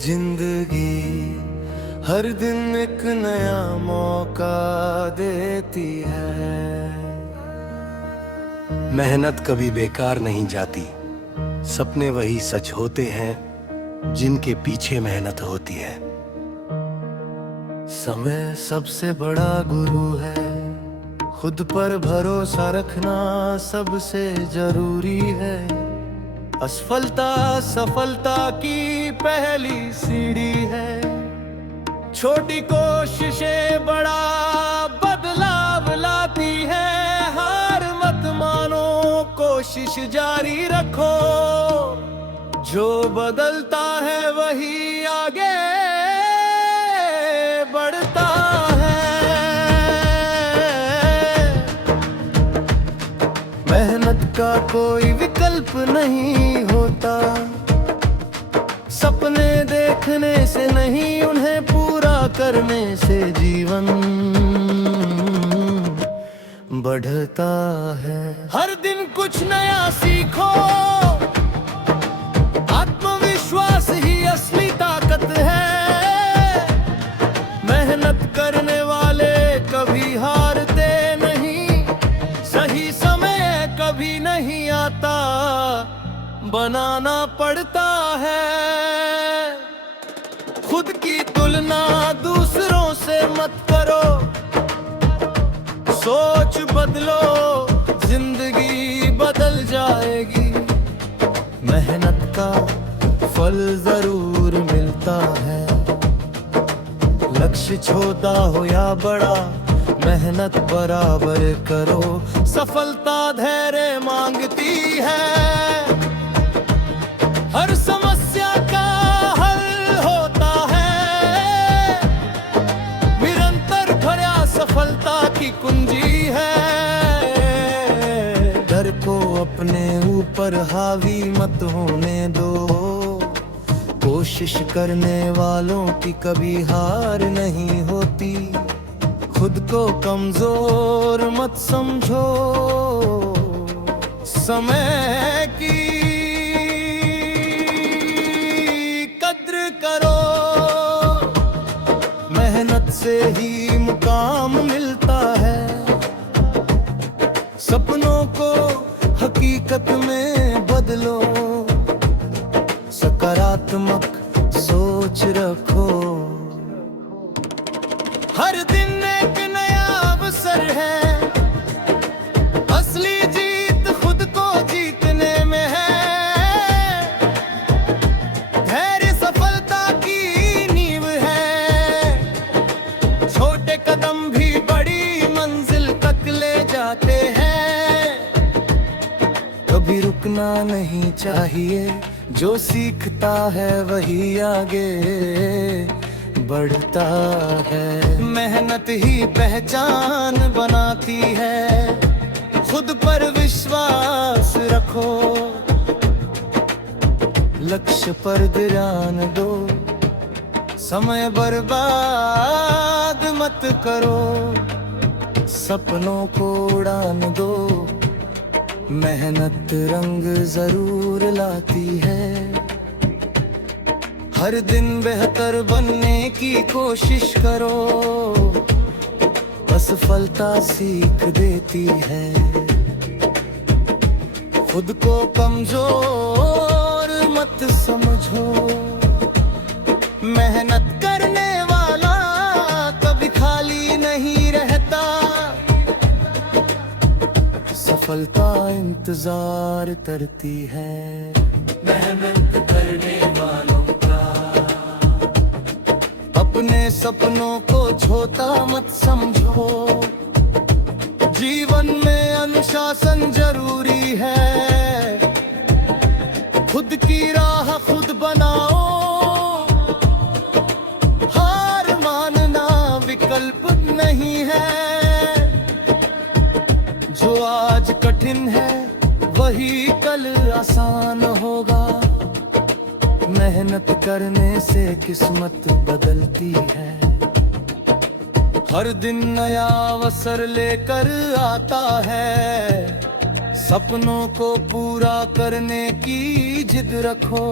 जिंदगी हर दिन एक नया मौका देती है। मेहनत कभी बेकार नहीं जाती, सपने वही सच होते हैं जिनके पीछे मेहनत होती है। समय सबसे बड़ा गुरु है, खुद पर भरोसा रखना सबसे जरूरी है। असफलता सफलता की पहली सीढ़ी है। छोटी कोशिशें बड़ा बदलाव लाती है। हार मत मानो, कोशिश जारी रखो। जो बदलता है वही आगे बढ़ता है। मेहनत का कोई विकल्प नहीं होता, सपने देखने से नहीं उन्हें पूरा करने से जीवन बढ़ता है। हर दिन कुछ नया सीखो, आत्मविश्वास ही असली ताकत है। मेहनत करने वाले कभी हारते नहीं, सही समय कभी नहीं आता, बनाना पड़ता है। खुद की तुलना दूसरों से मत करो, सोच बदलो, जिंदगी बदल जाएगी। मेहनत का फल जरूर मिलता है। लक्ष्य छोटा हो या बड़ा, मेहनत बराबर करो। सफलता धैर्य मांगती है। हर समस्या का हल होता है, निरंतर प्रयास सफलता की कुंजी है। डर को अपने ऊपर हावी मत होने दो, कोशिश करने वालों की कभी हार नहीं होती। खुद को कमजोर मत समझो, समय की कद्र करो। मेहनत से ही मुकाम मिलता है। सपनों को हकीकत में बदलो, सकारात्मक सोच रखो। हर दिन एक नया अवसर है, असली जीत खुद को जीतने में है। धैर्य सफलता की नींव है, छोटे कदम भी बड़ी मंजिल तक ले जाते हैं। कभी रुकना नहीं चाहिए, जो सीखता है वही आगे बढ़ता है। मेहनत ही पहचान बनाती है, खुद पर विश्वास रखो। लक्ष्य पर ध्यान दो, समय बर्बाद मत करो। सपनों को उड़ान दो, मेहनत रंग जरूर लाती है। हर दिन बेहतर बनने की कोशिश करो, असफलता सीख देती है। खुद को कमजोर मत समझो, मेहनत करने वाला कभी खाली नहीं रहता। सफलता इंतजार करती है। मेहनत करने वालों अपने सपनों को छोटा मत समझो। जीवन में अनुशासन जरूरी है, खुद की राह खुद बनाओ। हार मानना विकल्प नहीं है, जो आज कठिन है वही कल आसान होगा। मेहनत करने से किस्मत बदलती है। हर दिन नया अवसर लेकर आता है। सपनों को पूरा करने की जिद रखो,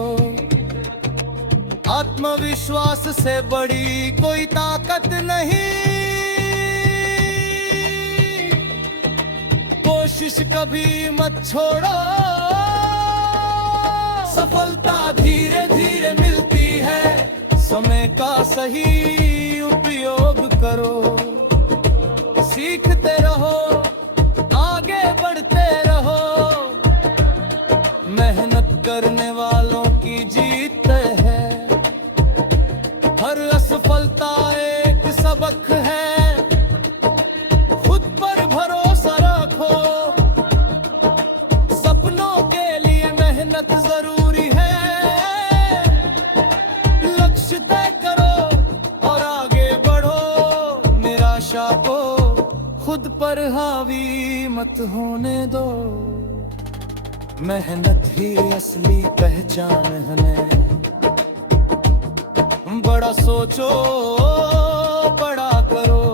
आत्मविश्वास से बड़ी कोई ताकत नहीं, कोशिश कभी मत छोड़ो, सफलता धीरे धीरे मिलती है, समय का सही उपयोग करो, सीखते रहो, आगे बढ़ते रहो, मेहनत करने वालों की जीत है, हर असफलता एक सबक है, खुद पर भरोसा रखो, सपनों के लिए मेहनत जरूरी है, लक्ष्य तय करो और आगे बढ़ो, निराशा को खुद पर हावी मत होने दो, मेहनत ही असली पहचान है, बड़ा सोचो बड़ा करो,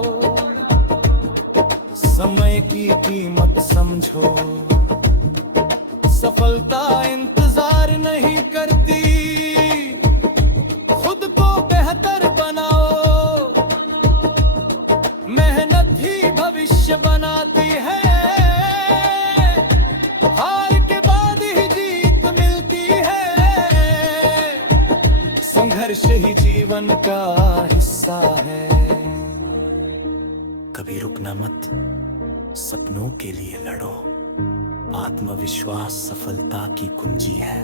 समय की कीमत समझो, सफलता इंतजार नहीं करती, खुद को बेहतर बनाओ, मेहनत ही भविष्य बनाती है, हार के बाद ही जीत मिलती है, संघर्ष ही जीवन का हिस्सा है, कभी रुकना मत, सपनों के लिए लड़ो, आत्मविश्वास सफलता की कुंजी है,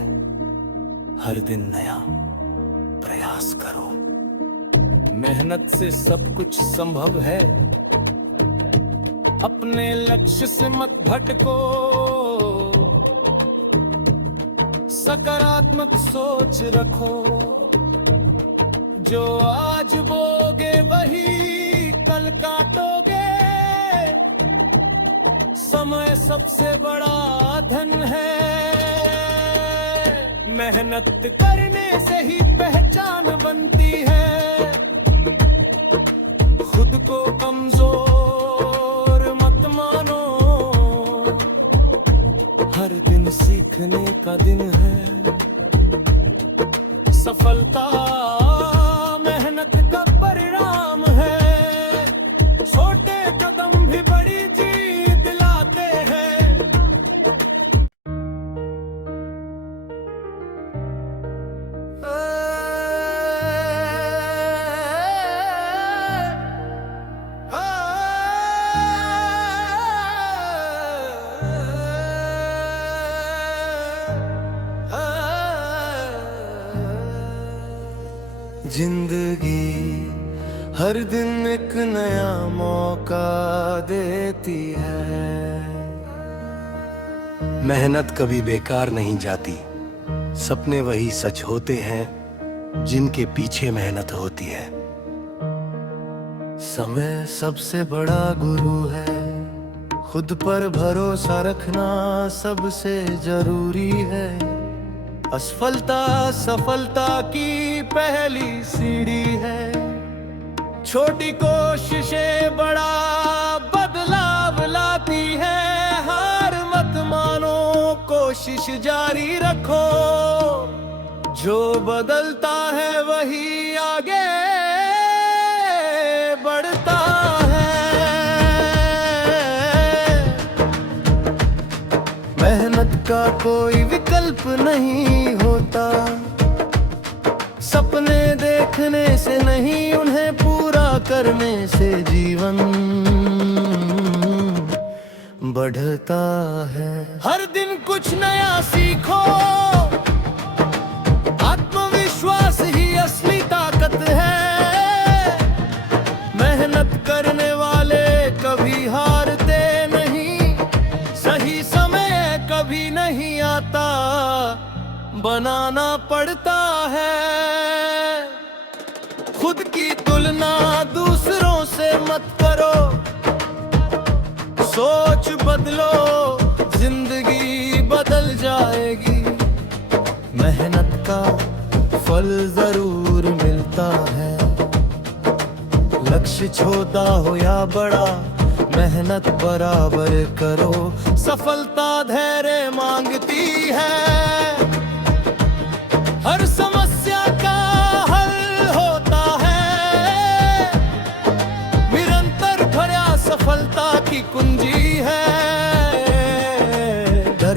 हर दिन नया प्रयास करो, मेहनत से सब कुछ संभव है, अपने लक्ष्य से मत भटको, सकारात्मक सोच रखो, जो आज बोगे वही कल काटोगे, समय सबसे बड़ा धन है, मेहनत करने से ही पहचान बनती है, खुद को कमजोर मत मानो, हर दिन सीखने का दिन है, सफलता मेहनत का परिणाम है, छोटे कदम भी बड़ी जीत लाते हैं, जिंदगी हर दिन एक नया मौका देती है, मेहनत कभी बेकार नहीं जाती, सपने वही सच होते हैं जिनके पीछे मेहनत होती है, समय सबसे बड़ा गुरु है, खुद पर भरोसा रखना सबसे जरूरी है, असफलता सफलता की पहली सीढ़ी है, छोटी कोशिशें बड़ा बदलाव लाती है, हार मत मानो कोशिश जारी रखो, जो बदलता है वही आगे बढ़ता है, मेहनत का कोई विकल्प नहीं होता, सपने देखने से नहीं उन्हें पूरा करने से जीवन बढ़ता है, हर दिन कुछ नया सीखो, आत्मविश्वास ही असली ताकत है, मेहनत करने वाले कभी हारते नहीं, सही समय कभी नहीं आता, बनाना पड़ता है, खुद की तुलना दूसरों से मत करो, सोच बदलो जिंदगी बदल जाएगी, मेहनत का फल जरूर मिलता है, लक्ष्य छोटा हो या बड़ा मेहनत बराबर करो, सफलता धैर्य मांगती है, हर समस्या का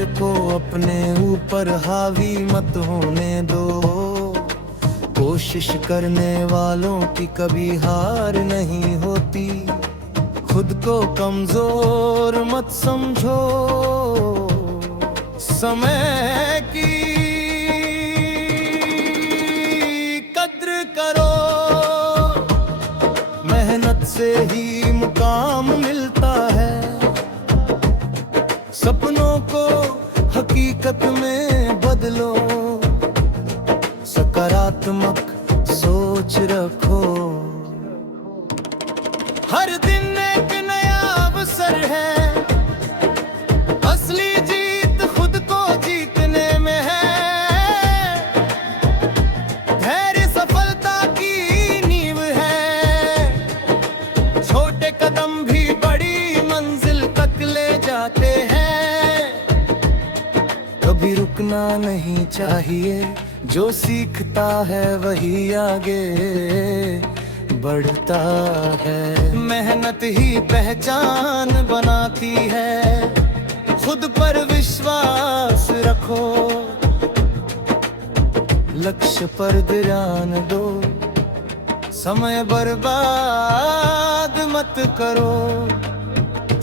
डर को अपने ऊपर हावी मत होने दो। कोशिश करने वालों की कभी हार नहीं होती। खुद को कमजोर मत समझो, समय की कद्र करो। मेहनत से ही मुकाम मिलता है। सपनों को हकीकत में बदलो, सकारात्मक सोच रखो। हर दिन एक नया अवसर है, असली जीत खुद को जीतने में है। धैर्य सफलता की नींव है, छोटे कदम भी बड़ी मंजिल तक ले जाते हैं। कभी रुकना नहीं चाहिए, जो सीखता है वही आगे बढ़ता है। मेहनत ही पहचान बनाती है, खुद पर विश्वास रखो। लक्ष्य पर ध्यान दो, समय बर्बाद मत करो।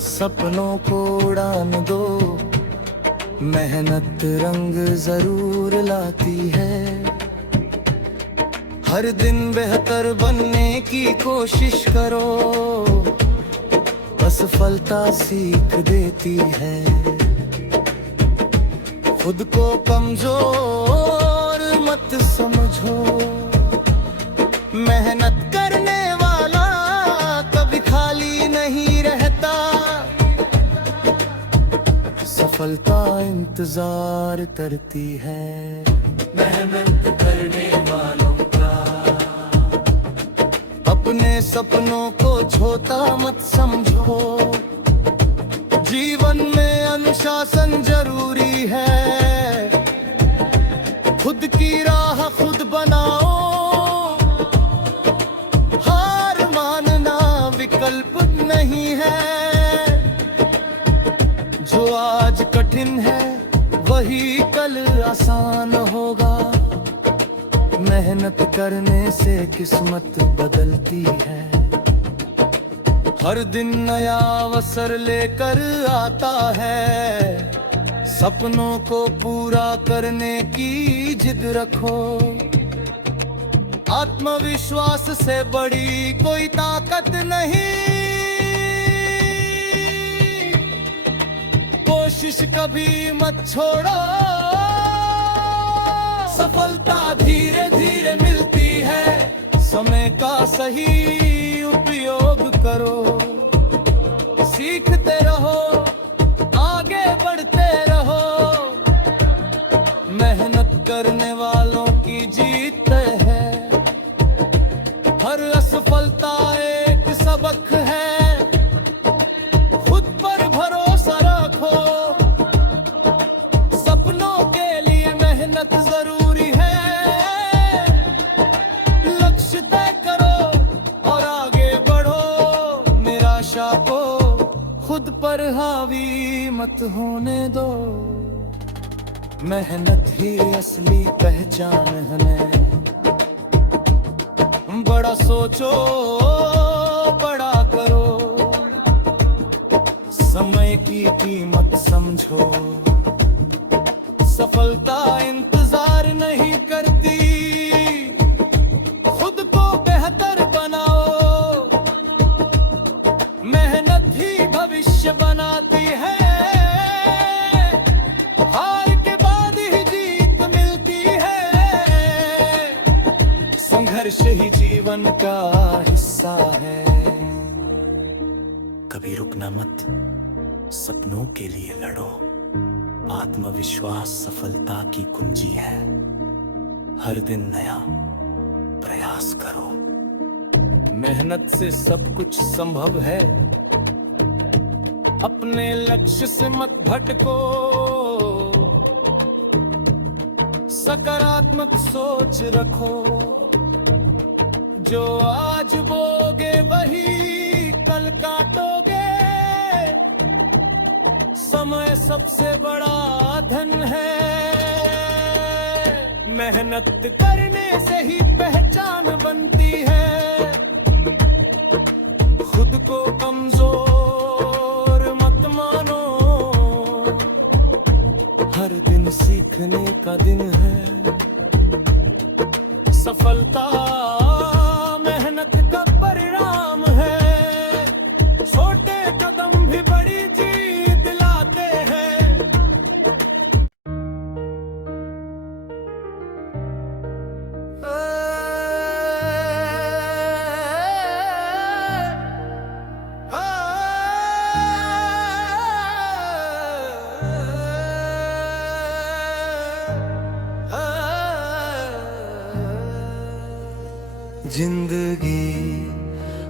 सपनों को उड़ान दो, मेहनत रंग जरूर लाती है। हर दिन बेहतर बनने की कोशिश करो, असफलता सीख देती है। खुद को कमजोर मत समझो, मेहनत करने वाला कभी खाली नहीं रहता। सफलता इंतजार करती है, मेहनत करने वालों का। अपने सपनों को छोटा मत समझो, जीवन में अनुशासन जरूरी है। खुद की राह खुद बनाओ, हार मानना विकल्प नहीं है। जो आज कठिन है वही कल आसान होगा। मेहनत करने से किस्मत बदलती है। हर दिन नया अवसर लेकर आता है। सपनों को पूरा करने की जिद रखो। आत्मविश्वास से बड़ी कोई ताकत नहीं। कोशिश कभी मत छोड़ो, सफलता धीरे धीरे मिलती है। समय का सही उपयोग करो, सीखते रहो, आगे बढ़ते रहो। मेहनत करने वालों की जीत है। हर असफलता एक सबक है। खुद पर भरोसा रखो, सपनों के लिए मेहनत जरूरी है। लक्ष्य तय करो और आगे बढ़ो। निराशा को खुद पर हावी मत होने दो। मेहनत ही असली पहचान है। बड़ा सोचो, बड़ा करो, समय की कीमत समझो। सफलता इंतजार नहीं करती, खुद को बेहतर बनाओ। मेहनत ही भविष्य बनाती है। हार के बाद ही जीत मिलती है। संघर्ष ही जीवन का हिस्सा है। कभी रुकना मत, सपनों के लिए लड़ो। आत्मविश्वास सफलता की कुंजी है। हर दिन नया प्रयास करो। मेहनत से सब कुछ संभव है। अपने लक्ष्य से मत भटको। सकारात्मक सोच रखो। जो आज बोगे वही कल काटोगे। समय सबसे बड़ा धन है। मेहनत करने से ही पहचान बनती है। खुद को कमजोर मत मानो, हर दिन सीखने का दिन है। सफलता मेहनत का परिणाम है। छोटे कदम भी बड़ी जीत लाते हैं। जिंदगी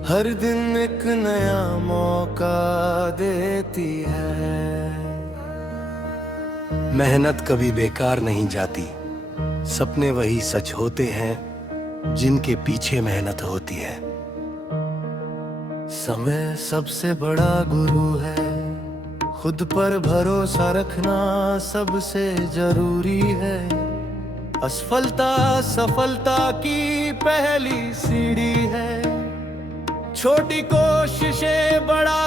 हर दिन एक नया मौका देती है। मेहनत कभी बेकार नहीं जाती, सपने वही सच होते हैं जिनके पीछे मेहनत होती है। समय सबसे बड़ा गुरु है। खुद पर भरोसा रखना सबसे जरूरी है। असफलता सफलता की पहली सीढ़ी है। छोटी कोशिशें बड़ा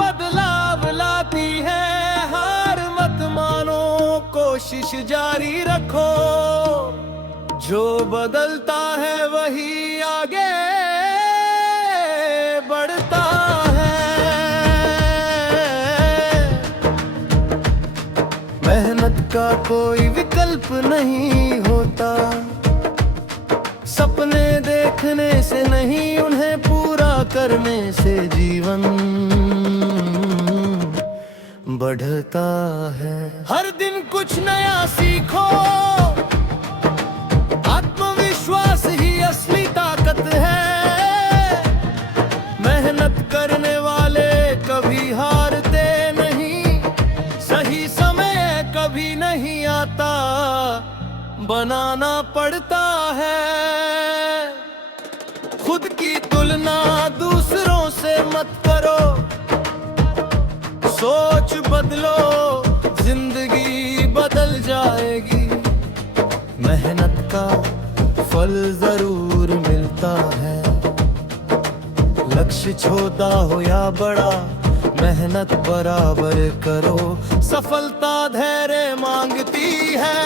बदलाव लाती है। हार मत मानो, कोशिश जारी रखो। जो बदलता है वही आगे बढ़ता है। मेहनत का कोई विकल्प नहीं होता। सपने देखने से नहीं, उन्हें पूरा करने से जीवन बढ़ता है। हर दिन कुछ नया सीखो। आत्मविश्वास ही असली ताकत है। मेहनत करने वाले कभी हारते नहीं। सही समय कभी नहीं आता, बनाना पड़ता है। खुद की तुलना दूसरों से मत करो। सोच बदलो, जिंदगी बदल जाएगी। मेहनत का फल जरूर मिलता है। लक्ष्य छोटा हो या बड़ा, मेहनत बराबर करो। सफलता धैर्य मांगती है।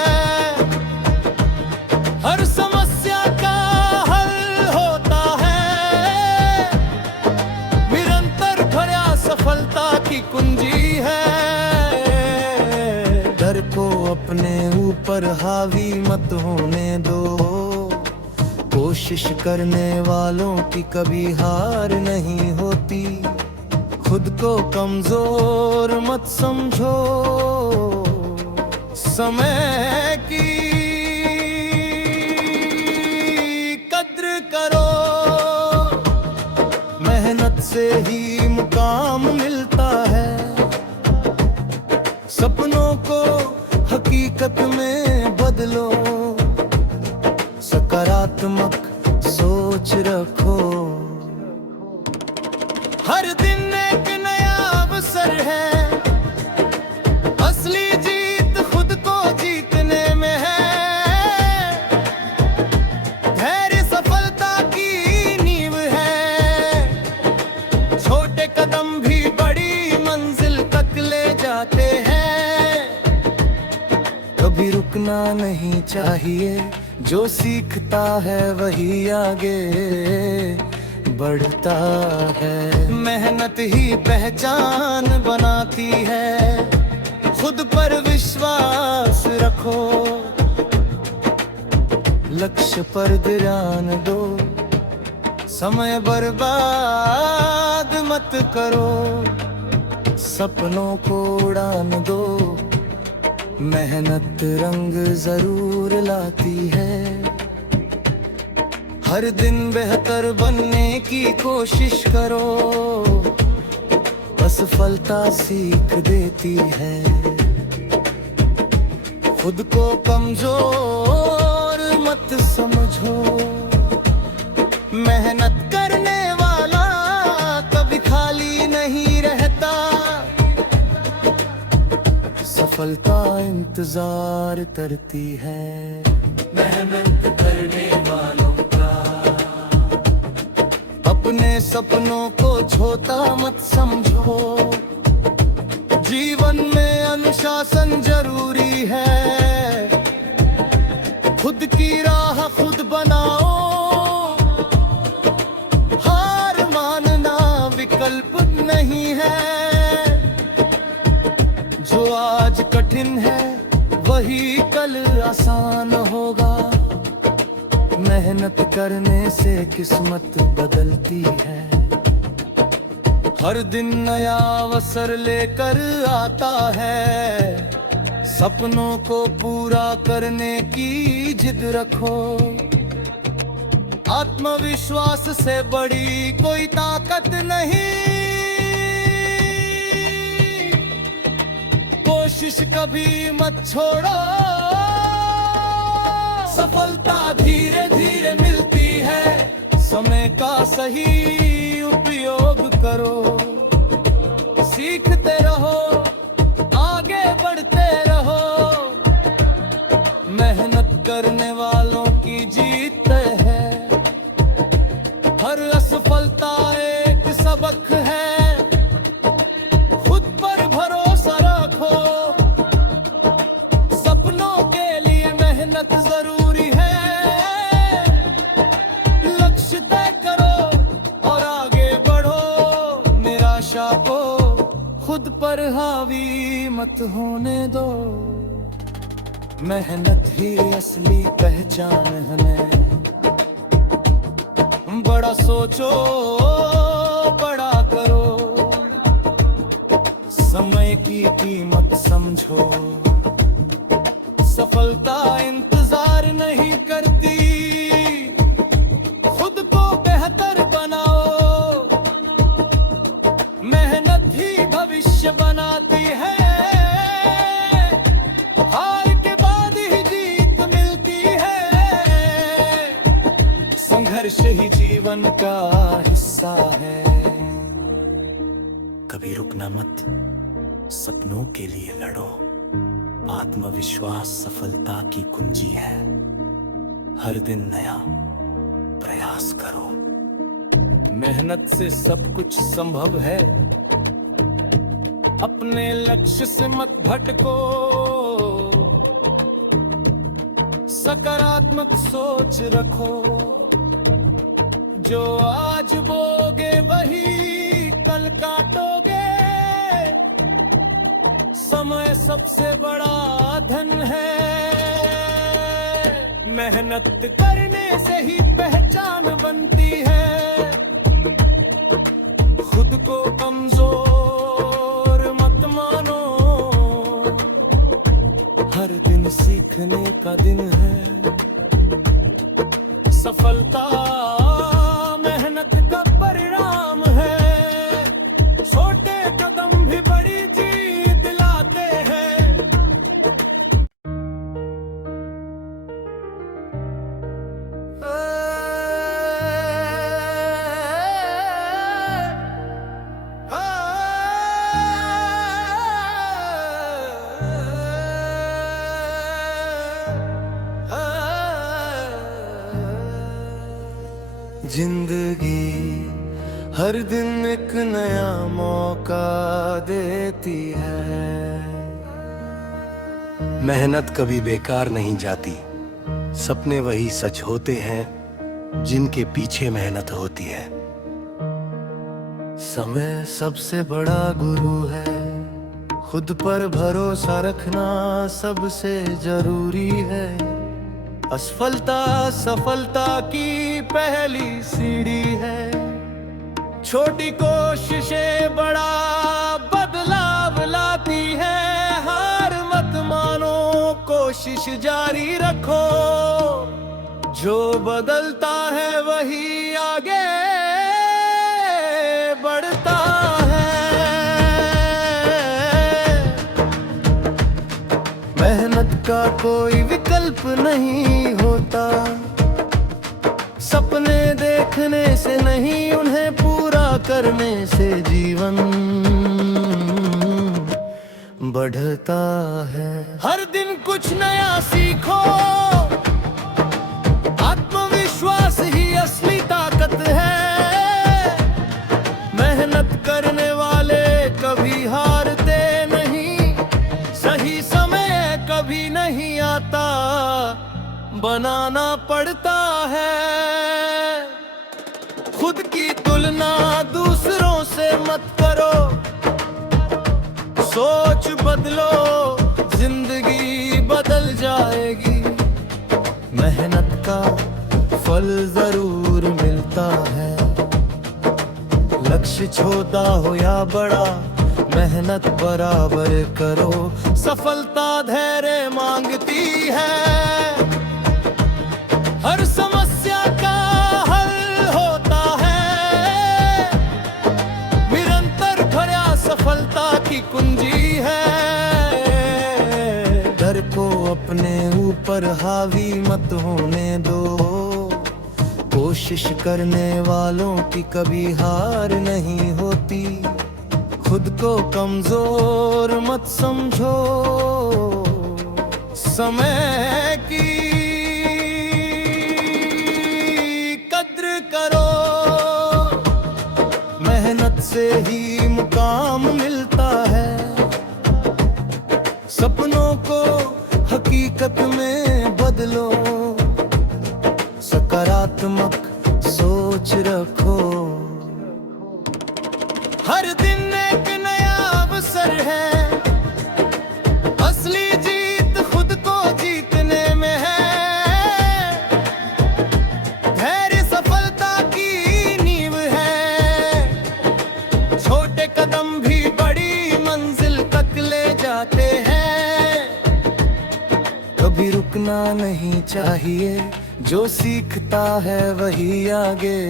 हर समस्या का हल होता है। निरंतर प्रयास सफलता की कुंजी है। डर को अपने ऊपर हावी मत होने दो। कोशिश करने वालों की कभी हार नहीं होती। खुद को कमजोर मत समझो। समय की कद्र करो। मेहनत से ही मुकाम मिलता है। सपनों को हकीकत में बदलो। सकारात्मक सोच रखो। हर दिन एक नया अवसर है। असली जीत खुद को जीतने में है। धैर्य सफलता की नींव है। छोटे कदम भी बड़ी मंजिल तक ले जाते हैं। कभी रुकना नहीं चाहिए। जो सीखता है वही आगे बढ़ता है। मेहनत ही पहचान बनाती है। खुद पर विश्वास रखो। लक्ष्य पर ध्यान दो। समय बर्बाद मत करो। सपनों को उड़ान दो। मेहनत रंग जरूर लाती है। हर दिन बेहतर बनने की कोशिश करो। असफलता सीख देती है। खुद को कमजोर मत समझो। मेहनत करने वाला कभी खाली नहीं रहता। सफलता इंतजार करती है। मेहनत करने वालों का अपने सपनों को छोटा मत समझो। जीवन में अनुशासन जरूरी है। खुद की राह खुद बनाओ। हार मानना विकल्प नहीं है। जो आज कठिन है वही कल आसान होगा। मेहनत करने से किस्मत बदलती है। हर दिन नया अवसर लेकर आता है। सपनों को पूरा करने की जिद रखो। आत्मविश्वास से बड़ी कोई ताकत नहीं। कोशिश कभी मत छोड़ो। सफलता धीरे धीरे मिलती है। समय का सही उपयोग करो। सीखते रहो, आगे बढ़ते रहो। मेहनत करने वालों की जीत है। हर असफलता एक सबक है। खुद पर भरोसा रखो। सपनों के लिए मेहनत जरूरी है। लक्ष्य तय करो और आगे बढ़ो। निराशा को खुद पर हावी मत होने दो। मेहनत ही असली पहचान है। बड़ा सोचो, बड़ा करो। समय की कीमत समझो। सफलता इंतजार नहीं करती। खुद को बेहतर बनाओ। मेहनत ही भविष्य बनाती है। हार के बाद ही जीत मिलती है। संघर्ष ही जीवन का हिस्सा है। कभी रुकना मत, सपनों के लिए लड़ो। आत्मविश्वास सफलता की कुंजी है। हर दिन नया प्रयास करो। मेहनत से सब कुछ संभव है। अपने लक्ष्य से मत भटको। सकारात्मक सोच रखो। जो आज बोगे वही कल काटोगे। समय सबसे बड़ा धन है। मेहनत करने से ही पहचान बनती है। खुद को कमजोर मत मानो। हर दिन सीखने का दिन है। सफलता मेहनत का परिणाम है। छोटे कदम भी बड़ी जीत लाते हैं। जिंदगी हर दिन एक नया मौका देती है। मेहनत कभी बेकार नहीं जाती। सपने वही सच होते हैं जिनके पीछे मेहनत होती है। समय सबसे बड़ा गुरु है। खुद पर भरोसा रखना सबसे जरूरी है। असफलता सफलता की पहली सीढ़ी है। छोटी कोशिशें बड़ा बदलाव लाती है। हार मत मानो, कोशिश जारी रखो। जो बदलता है वही आगे बढ़ता है। मेहनत का कोई विकल्प नहीं होता। सपने देखने से नहीं, उन्हें पूरा करने से जीवन बढ़ता है। हर दिन कुछ नया सीखो, आत्मविश्वास ही असली ताकत है। मेहनत करने वाले कभी हारते नहीं, सही समय कभी नहीं आता, बनाना पड़ता है। खुद की तुलना दूसरों से मत करो, सोच बदलो, जिंदगी बदल जाएगी। मेहनत का फल जरूर मिलता है, लक्ष्य छोटा हो या बड़ा, मेहनत बराबर करो। सफलता धैर्य मांगती है, हर समस्या का हल होता है। निरंतर प्रयास सफलता की कुंजी है। डर को अपने ऊपर हावी मत होने दो, कोशिश करने वालों की कभी हार नहीं होती। खुद को कमजोर मत समझो, समय की कद्र करो। मेहनत से ही मुकाम मिलता है, सपनों को हकीकत में बदलो। सकारात्मक सोच रखो, हर दिन एक नया अवसर है। असली जीत खुद को जीतने में है। धैर्य सफलता की नींव है, छोटे कदम भी बड़ी मंजिल तक ले जाते हैं। कभी रुकना नहीं चाहिए, जो सीखता है वही आगे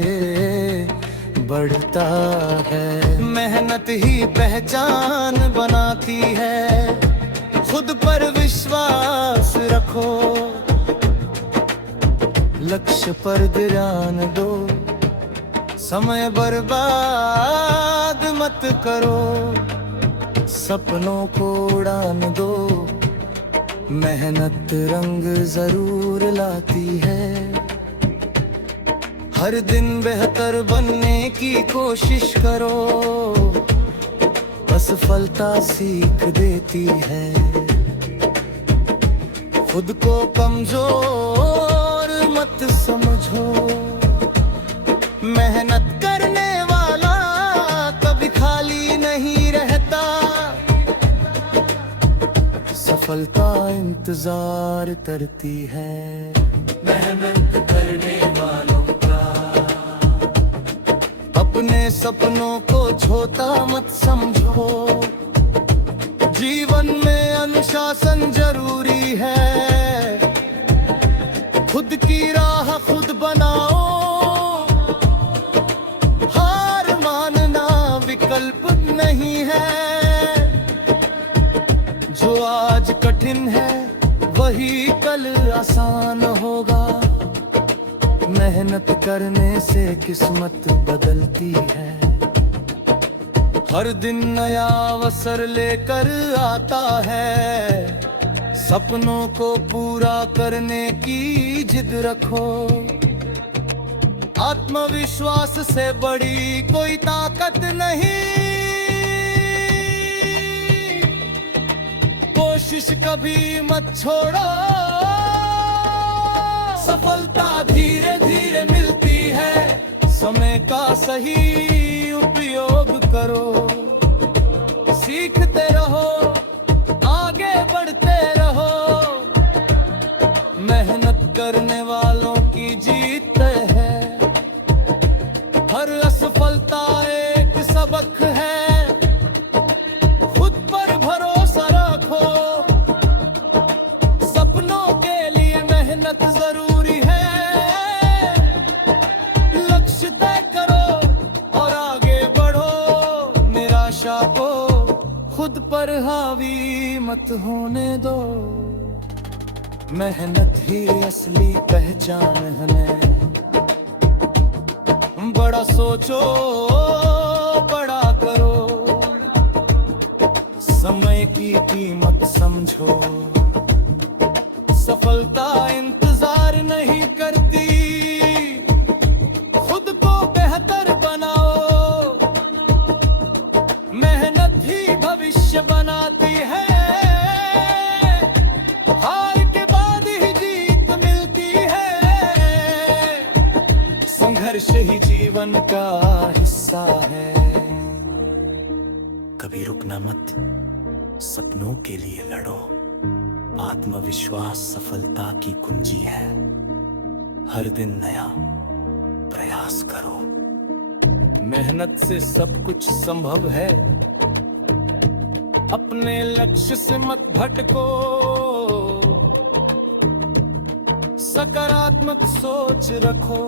बढ़ता है। मेहनत ही पहचान बनाती है, खुद पर विश्वास रखो। लक्ष्य पर ध्यान दो, समय बर्बाद मत करो। सपनों को उड़ान दो, मेहनत रंग जरूर लाती है। हर दिन बेहतर बनने की कोशिश करो, असफलता सीख देती है। खुद को कमजोर मत समझो, मेहनत करने वाला कभी खाली नहीं रहता। सफलता इंतजार करती है, मेहनत करने वालों का। अपने सपनों को छोटा मत समझो, जीवन में अनुशासन जरूरी है। खुद की राह खुद बनाओ, हार मानना विकल्प नहीं है। जो आज कठिन है वही कल आसान होगा। मेहनत करने से किस्मत बदलती है, हर दिन नया अवसर लेकर आता है। सपनों को पूरा करने की जिद रखो, आत्मविश्वास से बड़ी कोई ताकत नहीं। कोशिश कभी मत छोड़ो, सफलता धीरे धीरे मिलती है। समय का सही उपयोग करो, सीखते रहो, आगे बढ़ते रहो। मेहनत करने वालों की जीत है, हर असफलता एक सबक है। खुद पर भरोसा रखो, सपनों के लिए मेहनत जरूरी है। लक्ष्य तय करो और आगे बढ़ो, निराशा को खुद पर हावी मत होने दो। मेहनत ही असली पहचान है। बड़ा सोचो, बड़ा करो, समय समय की कीमत समझो। सफलता इंतजार नहीं करती, खुद को बेहतर बनाओ। मेहनत ही भविष्य बनाती है, हार के बाद ही जीत मिलती है। संघर्ष ही जीवन का हिस्सा है। कभी रुकना मत, सपनों के लिए लड़ो। आत्मविश्वास सफलता की कुंजी है। हर दिन नया प्रयास करो। मेहनत से सब कुछ संभव है। अपने लक्ष्य से मत भटको। सकारात्मक सोच रखो।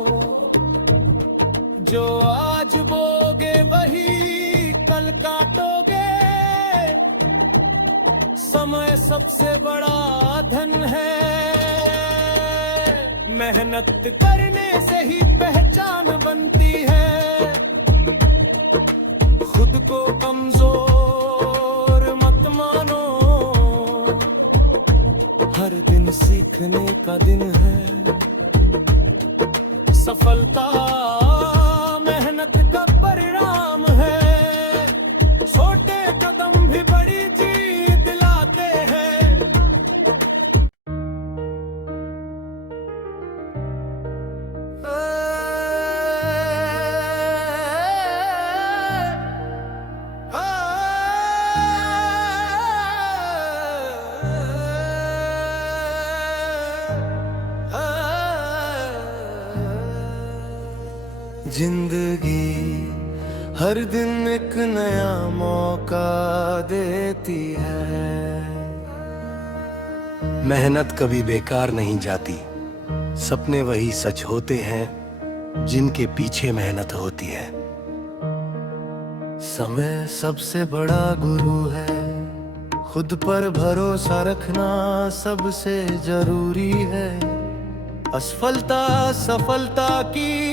जो आज बोगे वही कल काटोगे। समय सबसे बड़ा धन है। मेहनत करने से ही पहचान बनती है। खुद को कमजोर मत मानो। हर दिन सीखने का दिन है। सफलता मेहनत का परिणाम है। छोटे कदम भी बड़ी जीत लाते हैं। जिंदगी हर दिन एक नया मौका देती है। मेहनत कभी बेकार नहीं जाती। सपने वही सच होते हैं जिनके पीछे मेहनत होती है। समय सबसे बड़ा गुरु है। खुद पर भरोसा रखना सबसे जरूरी है। असफलता सफलता की